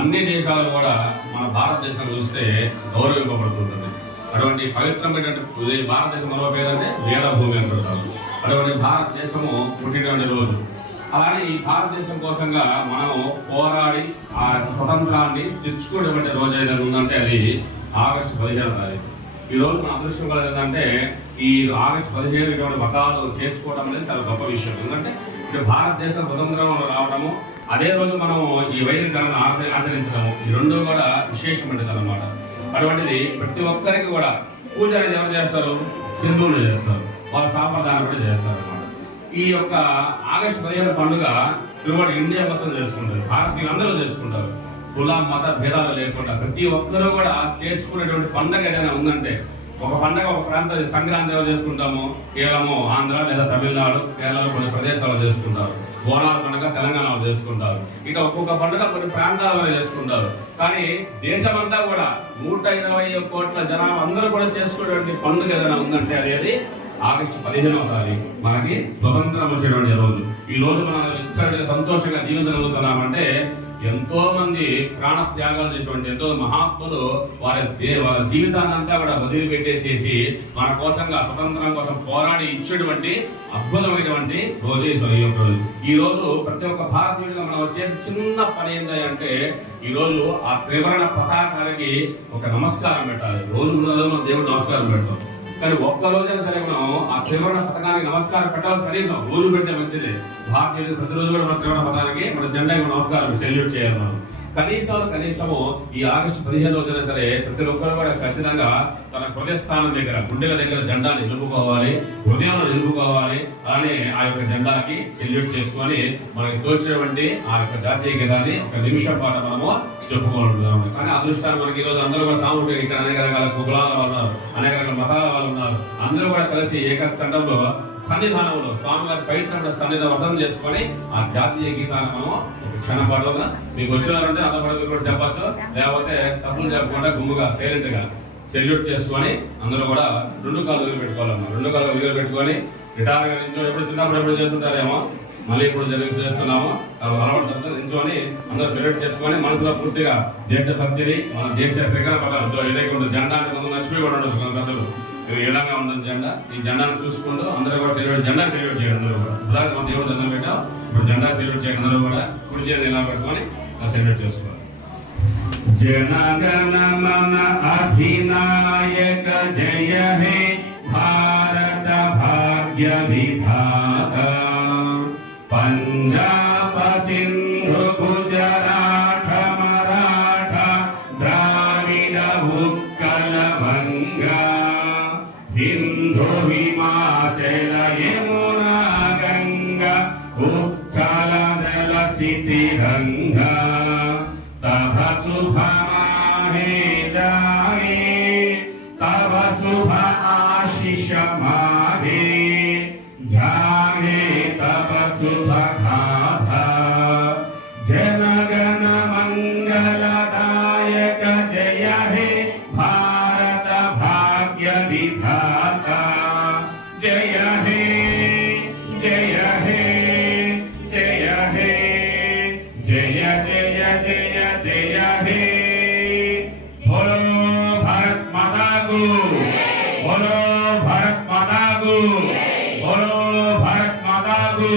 అన్ని దేశాలు కూడా మన భారతదేశం చూస్తే గౌరవింపబడుతుంటుంది. అటువంటి పవిత్రమైనటువంటి భారతదేశం మరో పేరంటే? వేదభూమి అని పెడతారు. అటువంటి భారతదేశము పుట్టినటువంటి రోజు. అలానే ఈ భారతదేశం కోసంగా మనం పోరాడి ఆ స్వతంత్రాన్ని తెచ్చుకునేటువంటి రోజు ఏదైనా ఉందంటే అది ఆగస్టు పదిహేను తారీఖు. ఈ రోజు మన అదృష్టం కూడా ఏంటంటే ఈ ఆగస్టు పదిహేను ఇటువంటి మతాలు చేసుకోవడం అనేది చాలా గొప్ప విషయం. ఎందుకంటే భారతదేశం స్వతంత్రం రావడము అదే రోజు మనం ఈ వైదిక కాలను ఆచరించడము. ఈ రెండు కూడా విశేషమైనది అన్నమాట. అటువంటిది ప్రతి ఒక్కరికి కూడా పూజ అనేది ఎవరు చేస్తారు? హిందువులు చేస్తారు. వాళ్ళ సాంప్రదాయాలు కూడా చేస్తారు అనమాట ఈ యొక్క ఆగస్టు పదిహేను పండుగ ఇవాళ ఇండియా మొత్తం చేసుకుంటారు. భారతీయులందరూ చేసుకుంటారు. కుల మత భేదాలు లేకుండా ప్రతి ఒక్కరూ కూడా చేసుకునేటువంటి పండుగ ఏదైనా ఉందంటే ఒక పండగ ఒక ప్రాంత సంక్రాంతి ఎవరు చేసుకుంటాము కేవలము ఆంధ్ర లేదా తమిళనాడు కేరళ కొన్ని ప్రదేశాల్లో చేసుకుంటారు. బోనాల పండుగ తెలంగాణలో చేసుకుంటారు. ఇక ఒక్కొక్క పండుగ కొన్ని ప్రాంతాలలో చేసుకుంటారు. కానీ దేశమంతా కూడా నూట ఇరవై కోట్ల జనాభా అందరూ కూడా చేసుకునేటువంటి పండుగ ఏదైనా ఉందంటే అది ఆగస్టు పదిహేనవ తారీఖు. మనకి స్వతంత్రం వచ్చేటువంటి రోజు. ఈ రోజు మనం ఇచ్చటి సంతోషంగా జీవించగలుగుతున్నామంటే ఎంతో మంది ప్రాణత్యాగాలు త్యాగాలు చేసేటువంటి ఎంతో మహాత్ములు వారి వారి జీవితాన్నంతా అంతా కూడా వదిలిపెట్టేసేసి మన కోసంగా స్వతంత్రం కోసం పోరాడి ఇచ్చేటువంటి అద్భుతమైనటువంటి రోజే ఈ ఈ రోజు ఈ రోజు ప్రతి ఒక్క భారతీయుడిగా మనం వచ్చేసి చిన్న పని ఏంటంటే ఈ రోజు ఆ త్రివర్ణ పతాకానికి ఒక నమస్కారం పెట్టాలి. రోజు మన రోజు మనం దేవుడు నమస్కారం పెడతాం. కానీ ఒక్క రోజైనా సరే మనం ఆ త్రివర్ణ పథకానికి నమస్కారం పెట్టాల్సి కనీసం ఊరు పెట్టే మంచిది. భారతీయులు ప్రతిరోజు కూడా మన త్రివర్ణ పథకానికి మన జెండాకి నమస్కారం సెల్యూట్ చేయాలి మనం. కనీసం కనీసము ఈ ఆగస్టు పదిహేను రోజున సరే ప్రతి ఒక్కరు కూడా ఖచ్చితంగా తన హృదయ స్థానం దగ్గర గుండెల దగ్గర జెండా నిలుపుకోవాలి హృదయంలో నిలుపుకోవాలి. అలానే ఆ యొక్క జెండాకి సెల్యూట్ చేసుకొని మనకి తోచినటువంటి ఆ యొక్క జాతీయ గీతాన్ని ఒక నిమిషం పాట మనము చెప్పుకోవాలనుకుంటున్నాము. కానీ అదృష్టాన్ని మనకి ఈ రోజు అందరూ కూడా సామూహిక ఇక్కడ అనేక రకాల కులాల వాళ్ళు ఉన్నారు అనేక రకాల మతాల వాళ్ళు ఉన్నారు. అందరూ కూడా కలిసి ఏకఖండంలో సన్నిధానంలో స్వామివారి పవిత్రమైన సన్నిధానం అర్థం చేసుకొని ఆ జాతీయ గీతాన్ని మనం ఒక క్షణం పడవ మీకు వచ్చినారంటే అంత మీరు కూడా చెప్పచ్చు. లేకపోతే తప్పులు చెప్పకుండా గుమ్ముగా సైలెంట్గా సెల్యూట్ చేసుకొని అందరూ కూడా రెండు కాలు వదిలి పెట్టుకోవాలమ్మా రెండు కాలు వదిలి పెట్టుకొని రిటైర్గా ఎప్పుడు చిన్నప్పుడు ఎప్పుడు చేస్తుంటారేమో. మళ్ళీ ఇప్పుడు జరిగి చేస్తున్నాము. అలవాటు తర్వాత అందరూ సెలెక్ట్ చేసుకొని మనసులో పూర్తిగా దేశభక్తిని మన దేశ ప్రకార పదాలు జెండా అంటే కూడా ఉండొచ్చు పెద్దలు ఏడంగా ఉంటుంది జెండా? ఈ జెండాను చూసుకుంటూ అందరూ కూడా సెలబ్రేట్ జెండా సెలబ్రేట్ చేయడం అందరూ కూడా. ఇలాగ మన దేవుడు దండం పెట్టాం. ఇప్పుడు జెండా సెలబ్రేట్ చేయడం అందరూ కూడా కుడి చేతి ఇలా పెట్టుకొని సెలబ్రేట్ చేసుకోవాలి. జనగణ మన అభినాయక జయ హే భారత భాగ్య విభాగ పంజాబ సింధు ಜಲ ಯಮುನಾ ಗಂಗಾ ಉತ್ಕಲ ಜಲ ಸಿಟಿ ರಂಗಾ तव शुभ माहे जाने तब शुभ आशीष माहे जाने तब शुभ खाभ जनगण मंगलदायक जय हे भारत भाग्य विभ జయ జయ హే బోలో భారత్ మాతాకు బోలో భారత్ మాతాకు బోలో భారత్ మాతాకు